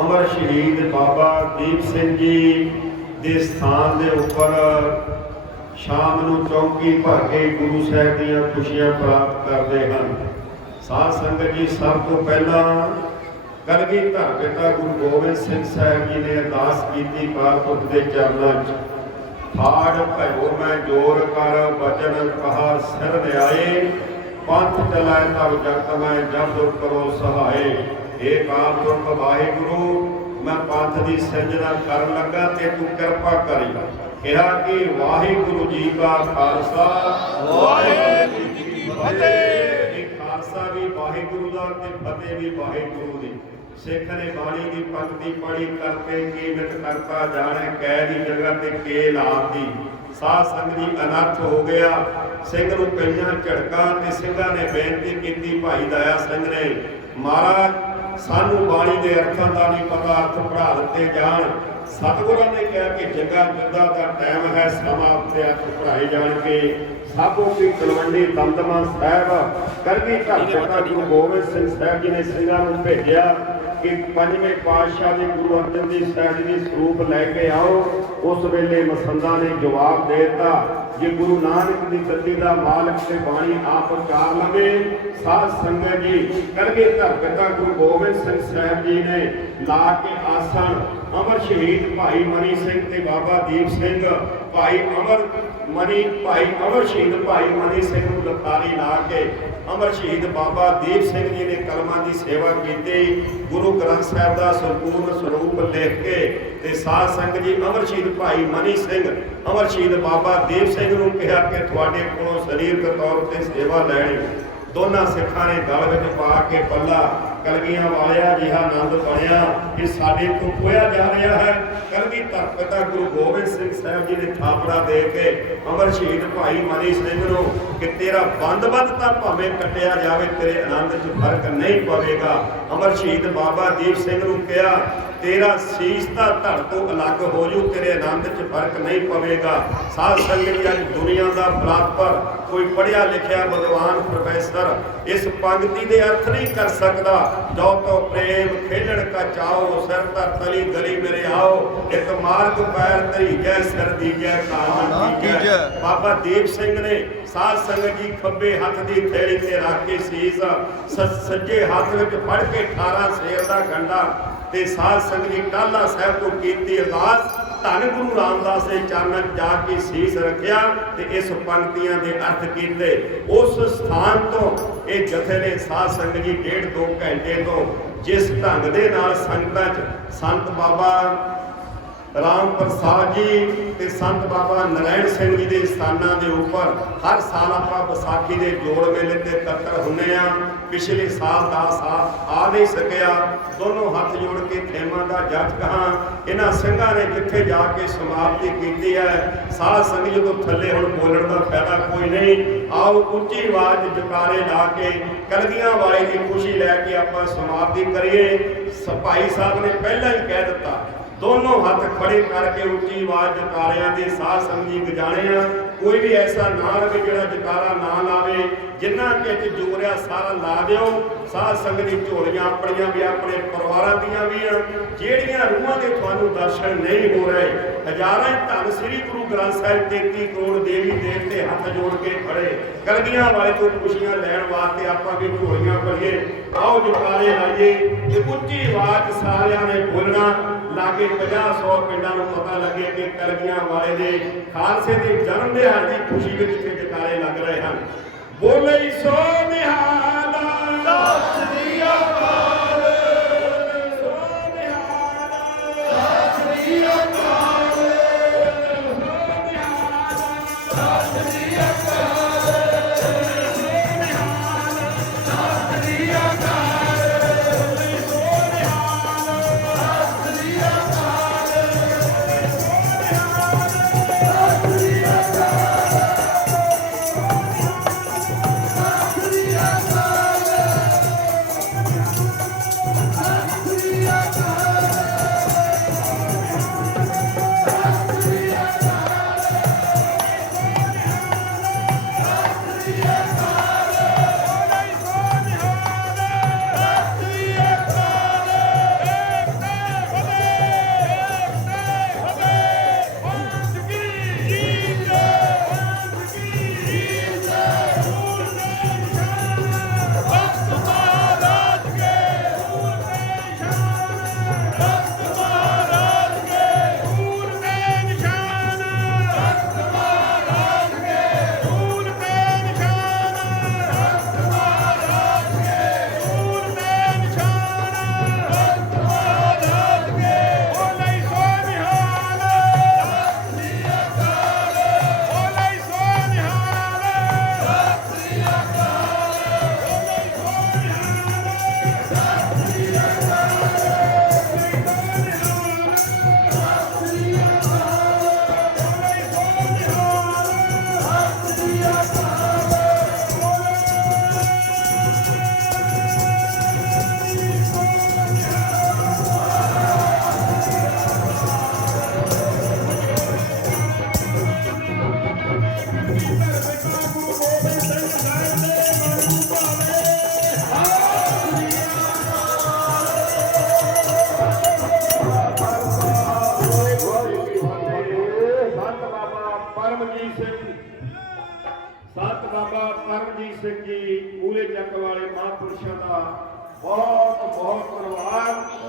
ਅਮਰ ਸ਼ਹੀਦ ਬਾਬਾ ਦੀਪ ਸਿੰਘ ਜੀ ਦੇ ਸਥਾਨ ਦੇ ਉੱਪਰ ਸ਼ਾਮ ਨੂੰ ਚੌਂਕੀ ਭਰ ਕੇ ਗੁਰੂ ਸਾਹਿਬ ਦੀਆਂ ਖੁਸ਼ੀਆਂ ਪ੍ਰਾਪਤ ਕਰਦੇ ਹਨ। ਸਾਧ ਸੰਗਤ ਜੀ, ਸਭ ਤੋਂ ਪਹਿਲਾਂ ਕਲਗੀ ਧਰ ਪਿਤਾ ਗੁਰੂ ਗੋਬਿੰਦ ਸਿੰਘ ਸਾਹਿਬ ਜੀ ਨੇ ਅਰਦਾਸ ਕੀਤੀ ਕਾਲਪੁਰਖ ਦੇ ਚਰਨਾਂ 'ਚ, ਫਾੜ ਭਇਓ ਮੈਂ ਜੋਰ ਕਰ, ਬਚਨ ਕਹਾ ਸਿਰ ਨਿਆਏ, ਪੰਥ ਚਲਾਏ ਤਬ ਜਗਤ ਮੈਂ ਜਬ ਕਰੋ ਸਹਾਏ। ਏ ਕਾਮਪੁਰਖ ਵਾਹਿਗੁਰੂ ਮੈਂ ਪੰਥ ਦੀ ਸਿਰਜਣਾ ਕਰਨ ਲੱਗਾ ਤੇ ਤੂੰ ਕਿਰਪਾ ਕਰੀ ਕਿਹਾ ਕਿ ਵਾਹਿਗੁਰੂ ਜੀ ਕਾ ਖਾਲਸਾ। ਵਾਹਿਗੁਰੂ ਜੀ ਕੀ ਫਤਿਹ। ਇਹ ਖਾਲਸਾ ਵੀ ਵਾਹਿਗੁਰੂ ਦਾ ਤੇ ਫਤਿਹ ਵੀ ਵਾਹਿਗੁਰੂ ਦੀ। ਸਿੱਖ ਨੇ ਬਾਣੀ ਦੀ ਪੰਕਤੀ ਪੜੀ ਕਰਕੇ ਕੀਮਤ ਕਰਤਾ ਜਾਣੇ ਕਹਿ ਦੀ ਜਗ੍ਹਾ ਤੇ ਕੇ ਦੀ। ਸਾਧ ਸੰਗ ਜੀ ਅਨਰਥ ਹੋ ਗਿਆ। ਸਿੰਘ ਨੂੰ ਕਈਆਂ ਝੜਕਾਂ ਤੇ ਸਿੰਘਾਂ ਨੇ ਬੇਨਤੀ ਕੀਤੀ ਭਾਈ ਦਇਆ ਸਿੰਘ ਨੇ ਮਹਾਰਾਜ ਸਾਨੂੰ ਬਾਣੀ ਦੇ ਅਰਥਾਂ ਦਾ ਨਹੀਂ ਪਤਾ, ਅਰਥ ਪੜ੍ਹਾ ਦਿੱਤੇ ਜਾਣ। ਸਤਿਗੁਰਾਂ ਨੇ ਕਿਹਾ ਕਿ ਜਗਾ ਜੁਦਾ ਦਾ ਟਾਈਮ ਹੈ, ਸਮਾਂ ਉੱਤੇ ਅਰਥ ਪੜ੍ਹਾਏ ਜਾਣਗੇ। ਸਾਬੋ ਕੀ ਤਲਵੰਡੀ ਦਮਦਮਾ ਸਾਹਿਬ ਕਰਗੀ ਘਰ ਜਗਾ ਗੁਰੂ ਗੋਬਿੰਦ ਸਿੰਘ ਸਾਹਿਬ ਜੀ ਨੇ ਸਿੰਘਾਂ ਨੂੰ ਭੇਜਿਆ ਕਿ ਪੰਜਵੇਂ ਪਾਤਸ਼ਾਹ ਦੇ ਗੁਰੂ ਅਰਜਨ ਦੇਵ ਸਾਹਿਬ ਜੀ ਦੇ ਸਰੂਪ ਲੈ ਕੇ ਆਓ। ਉਸ ਵੇਲੇ ਮਸੰਦਾਂ ਨੇ ਜਵਾਬ ਦੇ ਦਿੱਤਾ ਜੇ ਗੁਰੂ ਨਾਨਕ ਦੀ ਗੱਦੀ ਦਾ ਮਾਲਕ ਤੇ ਬਾਣੀ ਆਪ ਉਚਾਰ ਲਵੇ, ਸਾਧ ਸੰਗਤ ਜੀ ਕਰਗੇ ਧਰ ਗੁਰੂ ਗੋਬਿੰਦ ਸਿੰਘ ਸਾਹਿਬ ਜੀ ਨੇ ਲਾ ਕੇ ਆਸਣ, ਅਮਰ ਸ਼ਹੀਦ ਭਾਈ ਮਨੀ ਸਿੰਘ ਤੇ ਬਾਬਾ ਦੀਪ ਸਿੰਘ, ਭਾਈ ਅਮਰ ਮਨੀ ਭਾਈ ਅਮਰ ਸ਼ਹੀਦ ਭਾਈ ਮਨੀ ਸਿੰਘ ਨੂੰ ਲਤਾਰੀ ਲਾ ਕੇ ਅਮਰ ਸ਼ਹੀਦ ਬਾਬਾ ਦੀਪ ਸਿੰਘ ਜੀ ਨੇ ਕਲਮਾਂ ਦੀ ਸੇਵਾ ਕੀਤੀ। ਗੁਰੂ ਗ੍ਰੰਥ ਸਾਹਿਬ ਦਾ ਸੰਪੂਰਨ ਸਰੂਪ ਲਿਖ ਕੇ ਤੇ ਸਾਧ ਸੰਗਤ ਜੀ ਅਮਰ ਸ਼ਹੀਦ ਭਾਈ ਮਨੀ ਸਿੰਘ, ਅਮਰ ਸ਼ਹੀਦ ਬਾਬਾ ਦੀਪ ਸਿੰਘ ਨੂੰ ਕਿਹਾ ਕਿ ਤੁਹਾਡੇ ਕੋਲੋਂ ਸਰੀਰਕ ਤੌਰ ਤੇ ਸੇਵਾ ਲੈਣੀ। ਦੋਨਾਂ ਸਿੱਖਾਂ ਨੇ ਗਲ ਵਿੱਚ ਪਾ ਕੇ ਪੱਲਾ ਕਲਗੀਆਂ ਵਾਲਿਆ, ਜਿਹਾ ਆਨੰਦ ਬਣਿਆ ਕਿ ਸਾਡੇ ਤੋਂ ਖੋਇਆ ਜਾ ਰਿਹਾ ਹੈ। ਕਲਗੀ ਧਰ ਗੁਰੂ ਗੋਬਿੰਦ ਸਿੰਘ ਸਾਹਿਬ ਜੀ ਨੇ ਥਾਪੜਾ ਦੇ ਕੇ ਅਮਰ ਸ਼ਹੀਦ ਭਾਈ ਮਨੀ ਸਿੰਘ ਨੂੰ ਕਿ ਤੇਰਾ ਬੰਦਬੰਦ ਤਾਂ ਭਾਵੇਂ ਕੱਟਿਆ ਜਾਵੇ, ਤੇਰੇ ਆਨੰਦ 'ਚ ਫ਼ਰਕ ਨਹੀਂ ਪਵੇਗਾ। ਅਮਰ ਸ਼ਹੀਦ ਬਾਬਾ ਦੀਪ ਸਿੰਘ ਨੂੰ ਕਿਹਾ, ਤੇਰਾ ਸੀਸ ਤਾਂ ਧੜ ਤੋਂ ਅਲੱਗ ਹੋ ਜੂ, ਤੇਰੇ ਆਨੰਦ 'ਚ ਫ਼ਰਕ ਨਹੀਂ ਪਵੇਗਾ। ਸਾਧ ਸੰਗਤ ਜੀ ਅੱਜ ਦੁਨੀਆ ਦਾ ਬਰਾਬਰ, ਕੋਈ ਪੜਿਆ ਲਿਖਿਆ ਵਿਦਵਾਨ ਪ੍ਰੋਫੈਸਰ ਇਸ ਪੰਕਤੀ ਦੇ ਅਰਥ ਨਹੀਂ ਕਰ ਸਕਦਾ। ਜੋ ਤੋ ਪ੍ਰੇਮ ਖੇਡਣ ਕਾ ਚਾਓ ਸਿਰ ਧਰ ਤਲੀ ਗਲੀ ਮੇਰੇ ਆਓ। ਇੱਕ ਮਾਰਗ ਪੈਰ ਧਰੀ ਜੈ ਸਿਰ ਦੀਜੈ ਕਾਮਨ ਦੀਜੈ ਬਾਬਾ ਦੀਪ ਸਿੰਘ ਨੇ ਸਾਧ ਸੰਗਤ ਜੀ ਖੱਬੇ ਹੱਥ ਦੀ ਥੇੜੀ ਤੇ ਰੱਖ ਕੇ ਸੀਸ ਸੱਜੇ ਹੱਥ ਵਿੱਚ ਫੜ ਕੇ 18 ਸ਼ੇਰ ਦਾ ਗੰਡਾ ਤੇ ਸਾਧ ਸੰਗਤ ਜੀ ਟਾਲਾ ਸਾਹਿਬ ਤੋਂ ਕੀਤੀ ਅਰਦਾਸ। ਧੰਨ ਗੁਰੂ ਰਾਮਦਾਸ ਦੇ ਚਰਨਾਂ 'ਚ ਜਾ ਕੇ ਸੀਸ ਰੱਖਿਆ ਤੇ ਇਸ ਪੰਕਤੀਆਂ ਦੇ ਅਰਥ ਕੀਤੇ। ਉਸ ਸਥਾਨ ਤੋਂ ਇਹ ਜਥੇ ਨੇ ਸਾਧ ਸੰਗਤ ਜੀ ਡੇਢ ਦੋ ਘੰਟੇ ਤੋਂ ਜਿਸ ਢੰਗ ਦੇ ਨਾਲ ਸੰਗਤਾਂ 'ਚ ਸੰਤ ਬਾਬਾ ਰਾਮ ਪ੍ਰਸਾਦ ਜੀ ਤੇ ਸੰਤ ਬਾਬਾ ਨਰੈਣ ਸਿੰਘ ਜੀ ਦੇ ਸਥਾਨਾਂ ਦੇ ਉੱਪਰ ਹਰ ਸਾਲ ਆਪਾਂ ਵਿਸਾਖੀ ਦੇ ਜੋੜ ਮੇਲੇ ਤੇ ਇਕੱਤਰ ਹੁੰਨੇ ਆ। ਪਿਛਲੇ ਸਾਲ ਦਾ ਸਾਥ ਆ ਨਹੀਂ ਸਕਿਆ। ਦੋਨੋਂ ਹੱਥ ਜੋੜ ਕੇ ਥੇਮਾਂ ਦਾ ਜੱਜ ਕਹਾਂ। ਇਹਨਾਂ ਸਿੰਘਾਂ ਨੇ ਕਿੱਥੇ ਜਾ ਕੇ ਸਮਾਪਤੀ ਕੀਤੀ ਹੈ? ਸਾਧ ਸੰਗਤ ਜਦੋਂ ਥੱਲੇ ਹੁਣ ਬੋਲਣ ਦਾ ਫਾਇਦਾ ਕੋਈ ਨਹੀਂ। ਆਓ ਉੱਚੀ ਆਵਾਜ਼ 'ਚ ਜਕਾਰੇ ਲਾ ਕੇ ਕਲਗੀਆਂ ਵਾਲੇ ਦੀ ਖੁਸ਼ੀ ਲੈ ਕੇ ਆਪਾਂ ਸਮਾਪਤੀ ਕਰੀਏ। ਸ- ਭਾਈ ਸਾਹਿਬ ਨੇ ਪਹਿਲਾਂ ਹੀ ਕਹਿ ਦਿੱਤਾ, ਦੋਨੋਂ ਹੱਥ ਖੜੇ ਕਰਕੇ ਉੱਚੀ ਆਵਾਜ਼ ਜਕਾਰਿਆਂ ਦੇ ਸਾਹ ਸੰਗੀ ਗਜਾਣੇ ਆ। ਕੋਈ ਵੀ ਐਸਾ ਨਾ ਰਵੇ ਜਿਹੜਾ ਜਕਾਰਾ ਨਾ ਲਾਵੇ, ਜਿੰਨਾ ਕਿ ਜੋਰਿਆ ਸਾਰਾ ਲਾ ਦਿਓ। ਸਾਧ ਸੰਗਤ ਦੀ ਝੋਲੀਆਂ ਆਪਣੀਆਂ ਵੀ, ਆਪਣੇ ਪਰਿਵਾਰਾਂ ਦੀਆਂ ਵੀ ਆ। ਜਿਹੜੀਆਂ ਰੂਹਾਂ ਦੇ ਤੁਹਾਨੂੰ ਦਰਸ਼ਨ ਨਹੀਂ ਹੋ ਰਹੇ, ਹਜ਼ਾਰਾਂ ਹੀ ਧੰਨ ਸ੍ਰੀ ਗੁਰੂ ਗ੍ਰੰਥ ਸਾਹਿਬ 33 ਕਰੋੜ ਦੇਵੀ ਦੇਵਤੇ ਹੱਥ ਜੋੜ ਕੇ ਖੜੇ। ਕਲਗੀਆਂ ਵਾਲੇ ਤੋਂ ਖੁਸ਼ੀਆਂ ਲੈਣ ਵਾਸਤੇ ਆਪਾਂ ਵੀ ਝੋਲੀਆਂ ਭਰੀਏ। ਆਓ ਜਕਾਰੇ ਲਾਈਏ ਤੇ ਉੱਚੀ ਆਵਾਜ਼ ਸਾਰਿਆਂ ਨੇ ਬੋਲਣਾ। ਲਾਗੇ 50 100 ਪਿੰਡਾਂ ਨੂੰ ਪਤਾ ਲੱਗੇ ਕਿ ਕਰਗੀਆਂ ਵਾਲੇ ਦੇ ਖਾਲਸੇ ਦੇ ਜਨਮ ਦਿਹਾੜ ਦੀ ਖੁਸ਼ੀ ਵਿੱਚ ਇੱਥੇ ਜਕਾਰੇ ਲੱਗ ਰਹੇ ਹਨ। ਬੋਲੇ ਸੋ ਨਿਹਾਲ ਸਤਿ ਪਰਮਜੀਤ ਸਿੰਘ ਸਤ ਬਾਬਾ ਪਰਮਜੀਤ ਸਿੰਘ ਜੀ ਪੂਰੇ ਜੱਗ ਵਾਲੇ ਮਹਾਂਪੁਰਸ਼ਾਂ ਦਾ ਬਹੁਤ ਬਹੁਤ ਧੰਨਵਾਦ।